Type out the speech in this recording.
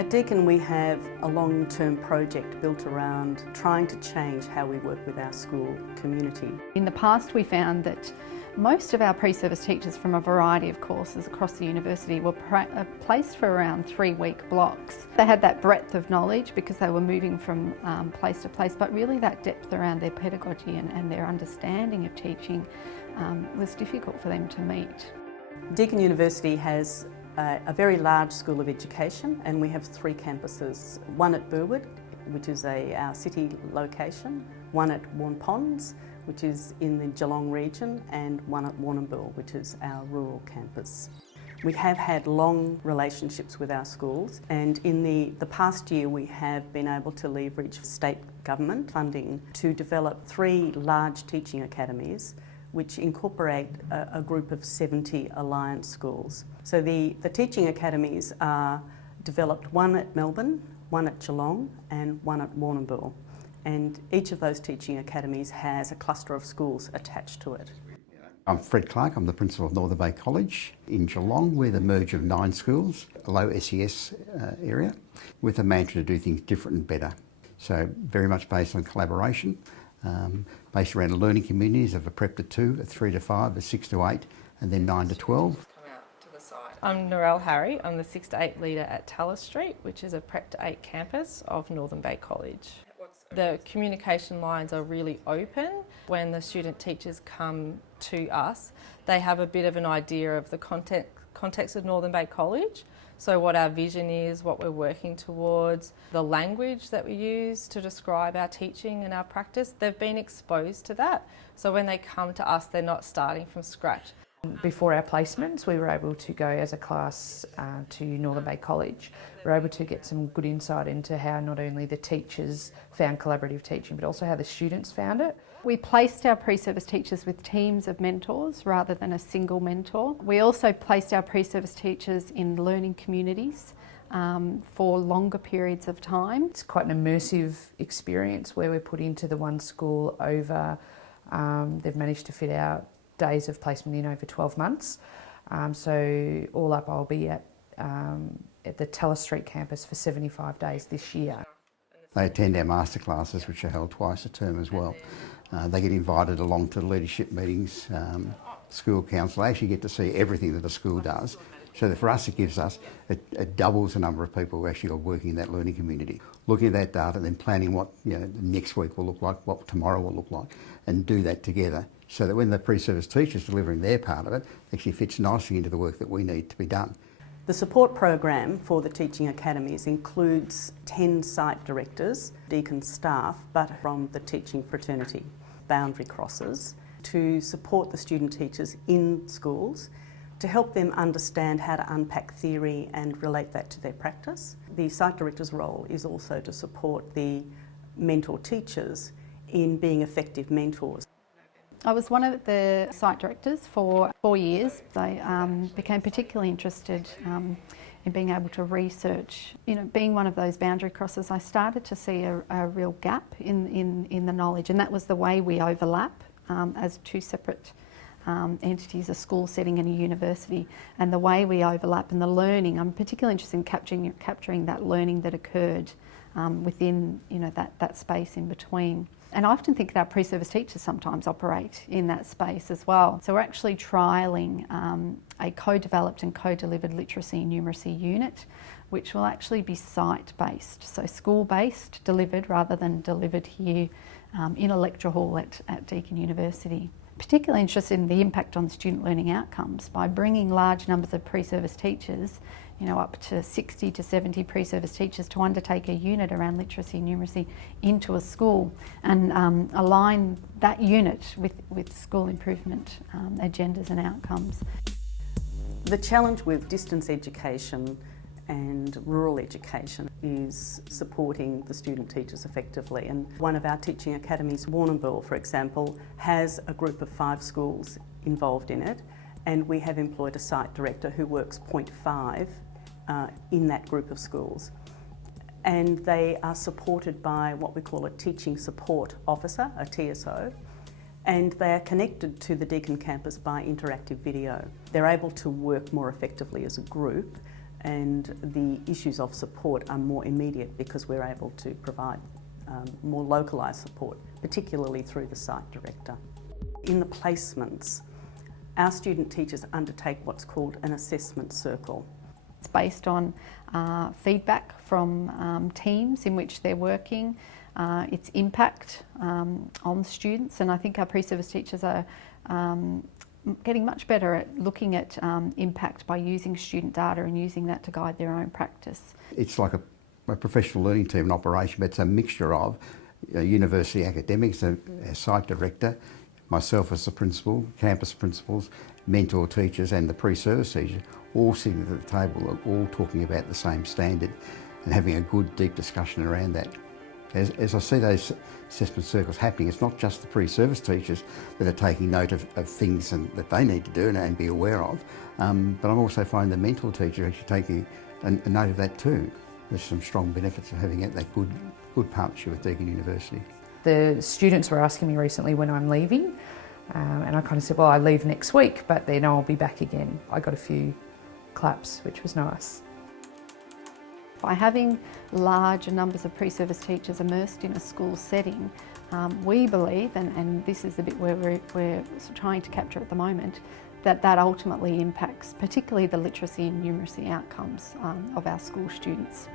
At Deakin we have a long-term project built around trying to change how we work with our school community. In the past we found that most of our pre-service teachers from a variety of courses across the university were placed for around 3-week blocks. They had that breadth of knowledge because they were moving from place to place, but really that depth around their pedagogy and their understanding of teaching was difficult for them to meet. Deakin University has a very large school of education, and we have 3 campuses. One at Burwood, which is our city location, one at Waurn Ponds, which is in the Geelong region, and one at Warrnambool, which is our rural campus. We have had long relationships with our schools, and in the past year we have been able to leverage state government funding to develop 3 large teaching academies which incorporate a group of 70 alliance schools. So the teaching academies are developed, one at Melbourne, one at Geelong and one at Warrnambool. And each of those teaching academies has a cluster of schools attached to it. I'm Fred Clark, I'm the principal of Northern Bay College. In Geelong we're the merge of 9 schools, a low SES area, with a mantra to do things different and better. So very much based on collaboration, based around learning communities of a prep to 2, a 3 to 5, a 6 to 8 and then 9 to 12. I'm Narelle Harry, I'm the 6 to 8 leader at Tallis Street, which is a prep to 8 campus of Northern Bay College. The communication lines are really open. When the student teachers come to us, they have a bit of an idea of the context of Northern Bay College. So what our vision is, what we're working towards, the language that we use to describe our teaching and our practice, they've been exposed to that. So when they come to us, they're not starting from scratch. Before our placements, we were able to go as a class to Northern Bay College. We were able to get some good insight into how not only the teachers found collaborative teaching, but also how the students found it. We placed our pre-service teachers with teams of mentors rather than a single mentor. We also placed our pre-service teachers in learning communities for longer periods of time. It's quite an immersive experience where we're put into the one school over, they've managed to fit out days of placement in over 12 months. So all up I'll be at the Tallis Street campus for 75 days this year. They attend our masterclasses, which are held twice a term as well. They get invited along to leadership meetings, school council. They actually get to see everything that a school does. So that for us it gives us, it doubles the number of people who actually are working in that learning community. Looking at that data and then planning what next week will look like, what tomorrow will look like, and do that together so that when the pre-service teacher's delivering their part of it, it actually fits nicely into the work that we need to be done. The support program for the teaching academies includes 10 site directors, Deakin staff, but from the teaching fraternity, boundary crosses, to support the student teachers in schools, to help them understand how to unpack theory and relate that to their practice. The site director's role is also to support the mentor teachers in being effective mentors. I was one of the site directors for 4 years. I became particularly interested in being able to research. Being one of those boundary crosses, I started to see a real gap in the knowledge, and that was the way we overlap as 2 separate entities, a school setting and a university, and the way we overlap and the learning. I'm particularly interested in capturing that learning that occurred within that space in between. And I often think that our pre-service teachers sometimes operate in that space as well. So we're actually trialling a co-developed and co-delivered literacy and numeracy unit, which will actually be site-based, so school-based, delivered rather than delivered here in a lecture hall at Deakin University. Particularly interested in the impact on student learning outcomes by bringing large numbers of pre-service teachers, up to 60 to 70 pre-service teachers to undertake a unit around literacy and numeracy into a school and align that unit with school improvement agendas and outcomes. The challenge with distance education and rural education is supporting the student teachers effectively. And one of our teaching academies, Warrnambool, for example, has a group of 5 schools involved in it, and we have employed a site director who works 0.5 in that group of schools. And they are supported by what we call a teaching support officer, a TSO, and they are connected to the Deakin campus by interactive video. They're able to work more effectively as a group and the issues of support are more immediate because we're able to provide more localised support, particularly through the site director. In the placements, our student teachers undertake what's called an assessment circle. It's based on feedback from teams in which they're working, its impact on students, and I think our pre-service teachers are getting much better at looking at impact by using student data and using that to guide their own practice. It's like a professional learning team in operation, but it's a mixture of university academics, a site director, myself as the principal, campus principals, mentor teachers and the pre-service teacher, all sitting at the table, all talking about the same standard and having a good deep discussion around that. As I see those assessment circles happening, it's not just the pre-service teachers that are taking note of things that they need to do and be aware of, but I'm also finding the mentor teacher actually taking a note of that too. There's some strong benefits of having that good partnership with Deakin University. The students were asking me recently when I'm leaving, and I kind of said, well, I leave next week, but then I'll be back again. I got a few claps, which was nice. By having larger numbers of pre-service teachers immersed in a school setting, we believe, and this is the bit where we're trying to capture at the moment, that ultimately impacts particularly the literacy and numeracy outcomes of our school students.